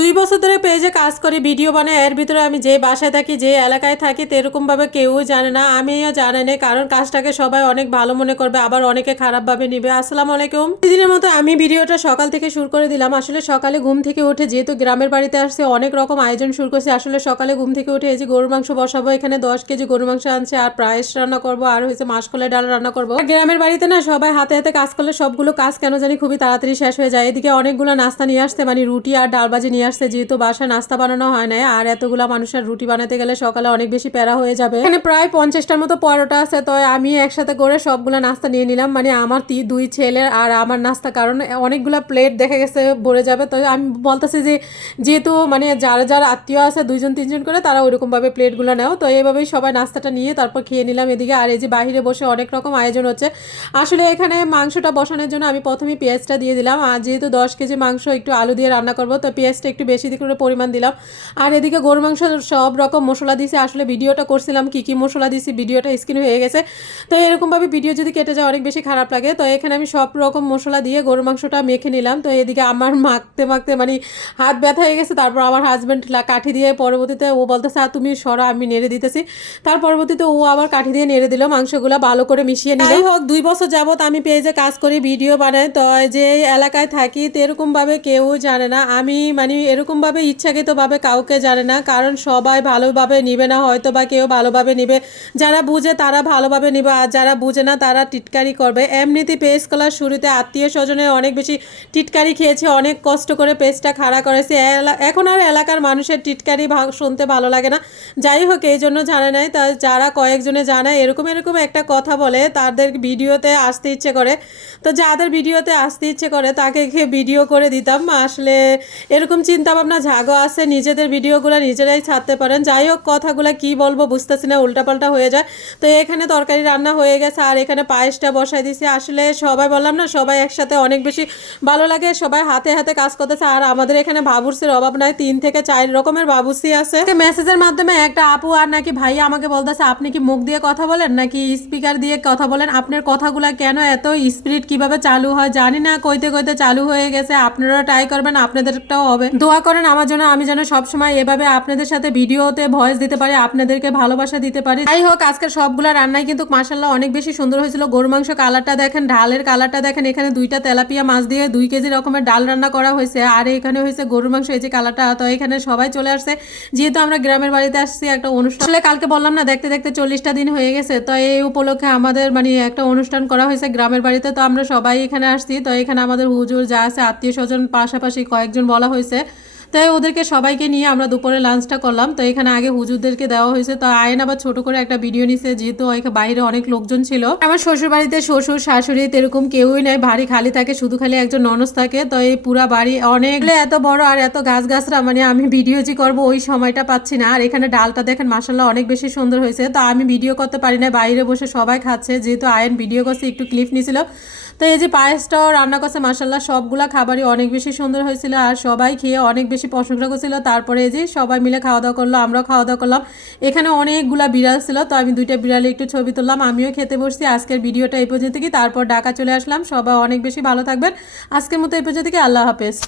দুই বছর ধরে পেজে কাজ করি, ভিডিও বানাই, এর ভিতরে আমি যে বাসায় থাকি, যে এলাকায় থাকি তো এরকমভাবে কেউ জানে না, আমিও জানি না, কারণ কাজটাকে সবাই অনেক ভালো মনে করবে, আবার অনেকে খারাপভাবে নিবে। আসসালামু আলাইকুম। দিনের মতো আমি ভিডিওটা সকাল থেকে শুরু করে দিলাম। আসলে সকালে ঘুম থেকে উঠে যেহেতু গ্রামের বাড়িতে আসছে, অনেক রকম আয়োজন শুরু করছে। আসলে সকালে ঘুম থেকে উঠে এই যে গরুর মাংস বসাবো, এখানে দশ কেজি গরুর মাংস আনছে, আর প্রাইস রান্না করব, আর হয়েছে মাসকলাই ডাল রান্না করব। গ্রামের বাড়িতে না সবাই হাতে হাতে কাজ করলে সবগুলো কাজ কেন জানি খুবই তাড়াতাড়ি শেষ হয়ে যায়। এদিকে অনেকগুলো নাস্তা নিয়ে আসছে মানে রুটি আর ডাল ভাজি নিয়ে আসছে যেহেতু বাসায় নাস্তা বানানো হয় না আর এতগুলা মানুষের রুটি বানাতে গেলে সকালে অনেক বেশি প্যারা হয়ে যাবে। এখানে প্রায় পঞ্চাশটার মতো পরোটা আছে, তো আমি একসাথে করে সবগুলা নাস্তা নিয়ে নিলাম। মানে আমার তি- দুই ছেলের আর আমার নাস্তা, কারণ অনেকগুলা প্লেট দেখে গেছে ভরে যাবে। তো আমি বলতেছি যে, যেহেতু মানে যারা যারা আত্মীয় আছে, দুইজন, তিনজন করে, তারা ওইরকমভাবে প্লেটগুলো নেও। তো এইভাবেই সবাই নাস্তাটা নিয়ে তারপর খেয়ে নিলাম এদিকে। আর এই যে বাইরে বসে অনেক রকম আয়োজন হচ্ছে। আসলে এখানে মাংসটা বসানোর জন্য আমি প্রথমে পেঁয়াজটা দিয়ে দিলাম। আর যেহেতু দশ কেজি মাংস, একটু আলু দিয়ে রান্না করব, তো পেঁয়াজটা একটু বেশি দিয়ে করে পরিমাণ দিলাম। আর এদিকে গরু মাংস সব রকম মশলা দিয়েছি আসলে ভিডিওটা করছিলাম, কি কি মশলা দিয়েছি ভিডিওটা স্ক্রিন হয়ে গেছে। তো এরকমভাবে ভিডিও যদি কেটে যায়, অনেক বেশি খারাপ লাগে। তো এখানে আমি সব রকম মশলা দিয়ে গরু মাংসটা মেখে নিলাম। তো এদিকে আমার মাখতে মাখতে মানে হাত ব্যথা হয়ে গেছে। তারপর আমার হাজব্যান্ড কাঠি দিয়ে পরবর্তীতে ও বলতেছে আর তুমি সরা, আমি নেড়ে দিতেছি। তার পরবর্তীতে ও আবার কাঠি দিয়ে নেড়ে দিল, মাংসগুলো ভালো করে মিশিয়ে নিল। হোক, দুই বছর যাবত আমি পেজে কাজ করি, ভিডিও বানাই। তো যে এলাকায় থাকি, তো এরকমভাবে কেউ জানে না। আমি মানে এরকমভাবে ইচ্ছাকৃতভাবে কাউকে জানে না, কারণ সবাই ভালোভাবে নিবে না হয়তো বা কেউ ভালোভাবে নিবে। যারা বুঝে তারা ভালোভাবে নিবে, আর যারা বুঝে না তারা টিটকারি করবে। এমনিতে পেজ করার শুরুতে আত্মীয় স্বজনে অনেক বেশি টিটকারি খেয়েছে, অনেক কষ্ট করে পেজটা খাড়া করেছে। এখন আর এলাকার মানুষের টিটকারি শুনতে ভালো লাগে না। যাই হোক, এই জন্য জানে নাই, তা যারা কয়েকজনে জানায় এরকম এরকম একটা কথা বলে তাদের ভিডিওতে আসতে ইচ্ছে করে। তো যাদের ভিডিওতে আসতে ইচ্ছে করে তাকে ভিডিও করে দিতাম। আসলে এরকম চিন্তা ভাবনা ঝাগো আছে, নিজেদের ভিডিওগুলো নিজেরাই ছাড়তে পারেন। যাই হোক, কথাগুলো কি বলব বুঝতেছি না, উল্টাপাল্টা হয়ে যায়। তো এখানে তরকারি রান্না হয়ে গেছে, আর এখানে পায়েসটা বসাই দিছি। আসলে সবাই বললাম না, সবাই একসাথে অনেক বেশি ভালো লাগে, সবাই হাতে হাতে কাজ করতেছে। আর আমাদের এখানে বাবুর্সির অভাব নাই, তিন থেকে চার রকমের বাবুর্সি আছে। মেসেজের মাধ্যমে একটা আপু আর নাকি ভাই আমাকে বলতেছে, আপনি কি মুখ দিয়ে কথা বলেন নাকি স্পিকার দিয়ে কথা বলেন? আপনার কথাগুলা কেন এত স্পিরিট কীভাবে চালু হয় জানি না, কইতে কইতে চালু হয়ে গেছে। আপনারা ট্রাই করবেন, আপনাদেরটাও হবে। দোয়া করেন আমার জন্য, আমি যেন সবসময় এভাবে আপনাদের সাথে ভিডিওতে ভয়েস দিতে পারি, আপনাদেরকে ভালোবাসা দিতে পারি। যাই হোক আজকে সবগুলো রান্নাই কিন্তু মাসাল্লাহ অনেক বেশি সুন্দর হয়েছিল। গরু মাংস কালারটা দেখেন ডালের কালারটা দেখেন, এখানে দুইটা তেলাপিয়া মাছ দিয়ে দুই কেজি রকমের ডাল রান্না করা হয়েছে। আর এখানে হয়েছে গরুর মাংস, এই যে কালারটা, তো এখানে সবাই চলে আসছে। যেহেতু আমরা গ্রামের বাড়িতে আসছি, একটা অনুষ্ঠান। আসলে কালকে বললাম না, দেখতে দেখতে চল্লিশটা দিন হয়ে গেছে, তো এই উপলক্ষে আমাদের মানে একটা অনুষ্ঠান করা হয়েছে গ্রামের বাড়িতে, তো আমরা সবাই এখানে আসছি। তো এখানে আমাদের হুজুর যা আছে আত্মীয় স্বজন পাশাপাশি কয়েকজন বলা হয়েছে। তাই ওদেরকে সবাইকে নিয়ে আমরা দুপুরে লাঞ্চটা করলাম। তো এখানে আগে হুজুরদেরকে দেওয়া হয়েছে। তো আয়ন আবার ছোট করে একটা ভিডিও নিছে, যেহেতু বাইরে অনেক লোকজন ছিল। আমার শ্বশুর বাড়িতে শ্বশুর, শাশুড়ি এরকম কেউই নাই, বাড়ি খালি থাকে, শুধু খালি একজন ননস থাকে। তো এই পুরা বাড়ি অনেক এত বড় আর এত গাছ গাছরা মানে আমি ভিডিও যে করব ওই সময়টা পাচ্ছি না। আর এখানে ডালটা দেখেন মাসাল্লাহ অনেক বেশি সুন্দর হয়েছে। তো আমি ভিডিও করতে পারি না বাইরে বসে সবাই খাচ্ছে। যেহেতু আয়ন ভিডিও করছে, একটু ক্লিপ নিছিল। তো এই যে পায়েসটাও রান্না করছে মার্শাল্লাহ সবগুলো খাবারই অনেক বেশি সুন্দর হয়েছিল আর সবাই খেয়ে অনেক বেশি প্রশংসা করছিল। তারপরে এই যে সবাই মিলে খাওয়া দাওয়া করল, আমরাও খাওয়া দাওয়া করলাম। এখানে অনেকগুলা বিড়াল ছিল, তো আমি দুইটা বিড়ালে একটু ছবি তুললাম, আমিও খেতে বসছি। আজকের ভিডিওটা এই পর্যন্ত কি, তারপর ঢাকা চলে আসলাম। সবাই অনেক বেশি ভালো থাকবেন। আজকের মতো এই পর্যন্ত কি, আল্লাহ হাফেজ।